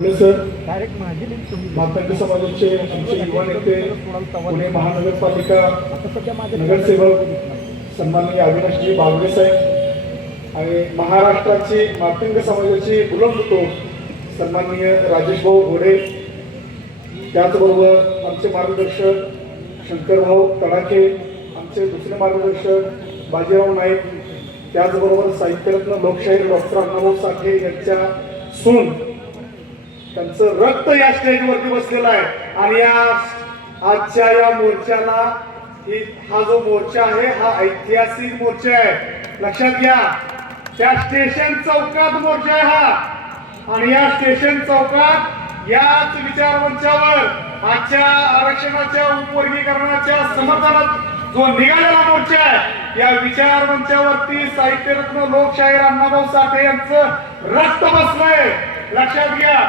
Sir Matang समाजाचे आमचे युवा नेते पुणे महानगरपालिका नगरसेवक सन्माननीय अविनाशजी बागवे साहेब आणि महाराष्ट्राचे मातंग समाजाचे बुलंदतो सन्माननीय राजेश भाऊ घोडे, त्याचबरोबर आमचे मार्गदर्शक शंकरभाऊ तडाखे, आमचे दुसरे मार्गदर्शक बाजीराव नाईक, त्याचबरोबर साहित्यरत्न लोकशाहीर डॉक्टर अण्णाभाऊ साठे यांच्या सून, त्यांचं रक्त या स्टेजवरती बसलेलं आहे. आणि या आजच्या या मोर्चाला हा जो मोर्चा आहे हा ऐतिहासिक मोर्चा आहे. लक्षात घ्या, त्या स्टेशन चौकात मोर्चा आहे हा. आणि या स्टेशन चौकात याच विचारमंचावर आजच्या आरक्षणाच्या उपवर्गीकरणाच्या समर्थनात जो निघालेला मोर्चा आहे, या विचारमंचावरती साहित्यरत्न लोकशाहीर अण्णाभाऊ साठे यांचं रक्त बसलंय. लक्षात घ्या.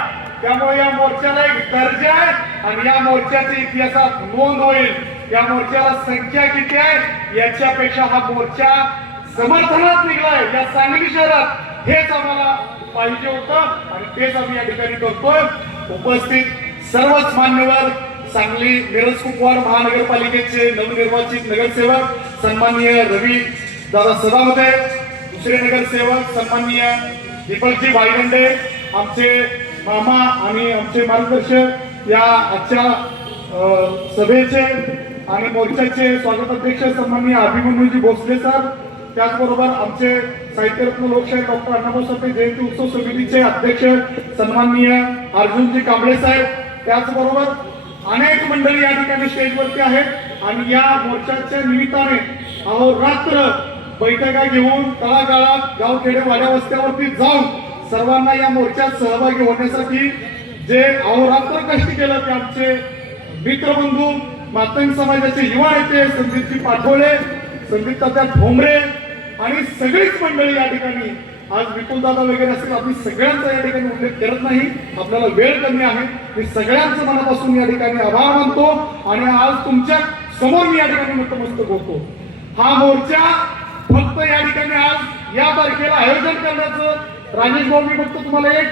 त्यामुळे या मोर्चाला एक दर्जा आहे आणि या मोर्चाच्या इतिहासात नोंद होईल. या मोर्चाला संख्या किती आहे याच्यापेक्षा हा मोर्चा समर्थनात निघलाय या सांगली शहरात, हेच आम्हाला पाहिजे होतं आणि तेच आम्ही या ठिकाणी करतोय. उपस्थित सर्वच मान्यवर सांगली मिरज कुपवाड महानगरपालिकेचे नवनिर्वाचित नगरसेवक सन्माननीय रवी दादा सदामते, दुसरे नगरसेवक सन्माननीय दीपकजी भाईगंडे, आमचे मामा आणि आमचे मार्गदर्शक, या आजच्या सभेचे आणि मोर्चाचे स्वागताध्यक्ष सन्माननीय अभिमन्यूजी भोसले सर, त्याचबरोबर आमचे साहित्यरत्न लोकशाहीर डॉक्टर अण्णाभाऊ साठे जयंती उत्सव समितीचे अध्यक्ष सन्माननीय अर्जुनजी कांबळे साहेब, त्याचबरोबर अनेक मंडळी या ठिकाणी स्टेजवरती आहेत. आणि या मोर्चाच्या निमित्ताने अहोरात्र बैठका घेऊन तळागाळात गावखेडे वाड्या वस्त्यावरती जाऊन सर्वांना या मोर्चात सहभागी होण्यासाठी जे अहोरात्र कष्ट केलं ते आमचे मित्रबंधू मातंग समाजाचे युवा नेते संदीपजी पाठोळे, संदीप तात्या ठोंबरे आणि सगळीच मंडळी या ठिकाणी. आज विपुलदादा वगैरे असेल, आम्ही सगळ्यांचा या ठिकाणी उल्लेख करत नाही, आपल्याला वेळ कमी आहे. मी सगळ्यांचं मनापासून या ठिकाणी आभार मानतो आणि आज तुमच्या समोर मी या ठिकाणी नतमस्तक होतो. हा मोर्चा फक्त या ठिकाणी आज या तारखेला आयोजन करण्याचं, राजेश भाऊ मी फक्त तुम्हाला एक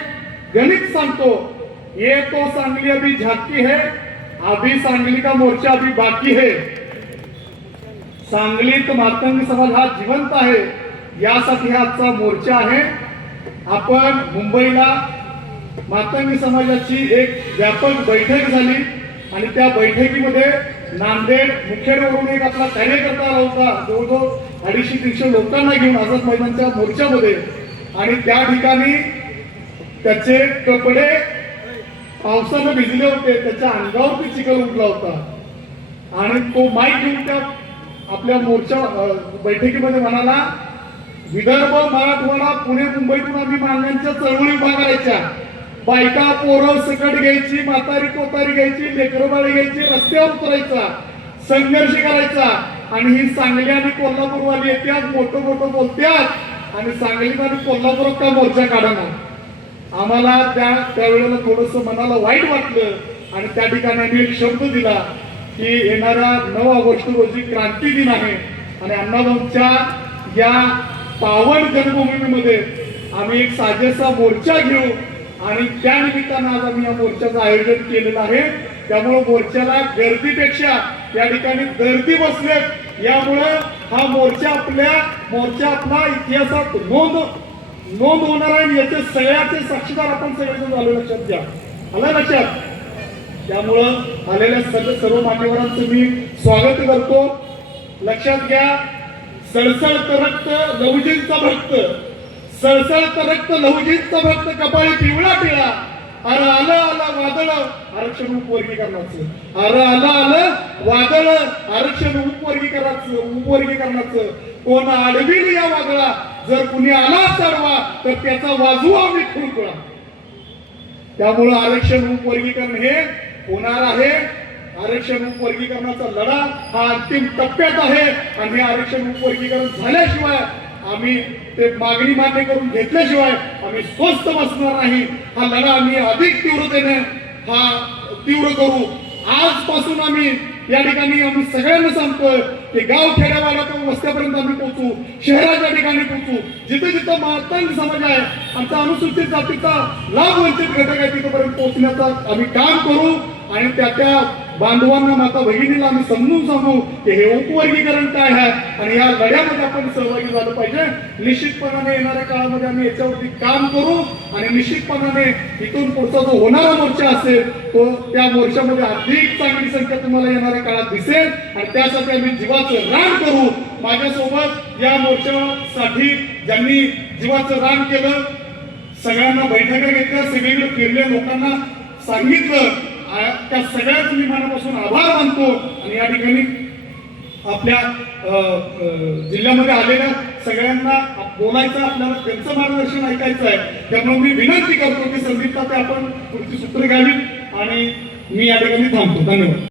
गणित सांगतो, ये तो सांगली अभी झाकी है, अभी सांगली का मोर्चा अभी बाकी है. सांगलीत मातंग समाज हा जिवंत आहे, यासाठी आजचा मोर्चा आहे. आपण मुंबईला मातंग समाजाची एक व्यापक बैठक झाली आणि त्या बैठकीमध्ये नांदेड मुखेडवरून एक आपला कार्यकर्ता आला होता, जवळजवळ 250-300 लोकांना घेऊन आझाद मैदानच्या मोर्चामध्ये. आणि त्या ठिकाणी त्याचे कपडे पावसानं भिजले होते, त्याच्या अंगावरती चिखल उठला होता आणि तो माईक घेऊन त्या आपल्या मोर्चा बैठकीमध्ये म्हणाला, विदर्भ मराठवाडा पुणे मुंबईतून आम्ही मागण्यांच्या चळवळी उभा करायच्या, बायका पोरं सकट घ्यायची, म्हातारी कोतारी घ्यायची, लेकरबाळी घ्यायची, रस्त्यावर उतरायचा, संघर्ष करायचा. आणि ही सांगली आणि कोल्हापूरवाली येत्यात, मोठं मोठं बोलत्यात आणि सांगलीत आणि कोल्हापुरात का मोर्चा काढणार. आम्हाला त्यावेळेला थोडस मनाला वाईट वाटलं आणि त्या ठिकाणी आम्ही एक शब्द दिला की येणाऱ्या 9 ऑगस्ट रोजी क्रांती दिन आहे आणि अण्णाभाऊंच्या या पावन जन्मभूमीमध्ये आम्ही एक साजेसा मोर्चा घेऊ आणि त्या निमित्तानं आज आम्ही या मोर्चाचं आयोजन केलेलं आहे. त्यामुळे मोर्चाला गर्दीपेक्षा या ठिकाणी गर्दी बसलेत, यामुळं हा मोर्चा आपला इतिहासात नोंद होणार आहे. याचे सगळ्याचे साक्षीदार आपण सगळेजण झालो, लक्षात घ्या. आला लक्षात. त्यामुळं आलेल्या सर्व मान्यवरांचं मी स्वागत करतो. लक्षात घ्या, सळसळत रक्त लहुजींचा भक्त, सळसळत रक्त लहुजींचा भक्त, कपाळी पिवळा पिळा, अरे आलं आलं वादळ आरक्षण उपवर्गीकरणाचं, अरे आलं वादळ आरक्षण उपवर्गीकरणाचं, कोण अडविल या वादळा, जर कुणी आला चढवा तर त्याचा वाजू आम्ही खुळखुळा. त्यामुळं आरक्षण उपवर्गीकरण हे होणार आहे. आरक्षण उपवर्गीकरणाचा लढा हा अंतिम टप्प्यात आहे आणि हे आरक्षण उपवर्गीकरण झाल्याशिवाय, आम्ही ते मागणी मान्य करून घेतल्याशिवाय आम्ही स्वस्थ बसणार नाही. हा लढा आम्ही अधिक तीव्रतेने तीव्र करू. आजपासून आम्ही या ठिकाणी आम्ही सगळ्यांना सांगतोय, की गाव खेड्यावाला वस्त्यापर्यंत आम्ही पोहोचू, शहराच्या ठिकाणी पोहोचू, जिथे जिथं मातंग समाज आहे, आमचा अनुसूचित जातीचा लाभ वंचित घटक आहे, तिथपर्यंत पोहोचण्याचा आम्ही काम करू आणि त्या बांधवांना, माता भगिनीला आम्ही समजून सांगू की हे उपवर्गीकरण काय आहे आणि या लढ्यामध्ये आपण सहभागी झालं पाहिजे. निश्चितपणाने येणाऱ्या काळामध्ये आम्ही याच्यावरती काम करू आणि निश्चितपणाने इथून पुढचा जो होणारा मोर्चा असेल तो त्या मोर्चामध्ये अधिक चांगली संख्या तुम्हाला येणाऱ्या काळात दिसेल आणि त्यासाठी आम्ही जीवाचं रान करू. माझ्यासोबत या मोर्चासाठी ज्यांनी जीवाचं रान केलं, सगळ्यांना बैठका घेतल्या, सगळीकडे फिरल्या, लोकांना सांगितलं, त्या सगळ्याच मी मनापासून आभार मानतो. आणि या ठिकाणी आपल्या जिल्ह्यामध्ये आलेल्या सगळ्यांना बोलायचं, आपल्याला त्यांचं मार्गदर्शन ऐकायचं आहे. त्यामुळे मी विनंती करतो की संदीप तात्या आपण पुढची सूत्र घ्यावी आणि मी या ठिकाणी थांबतो. धन्यवाद.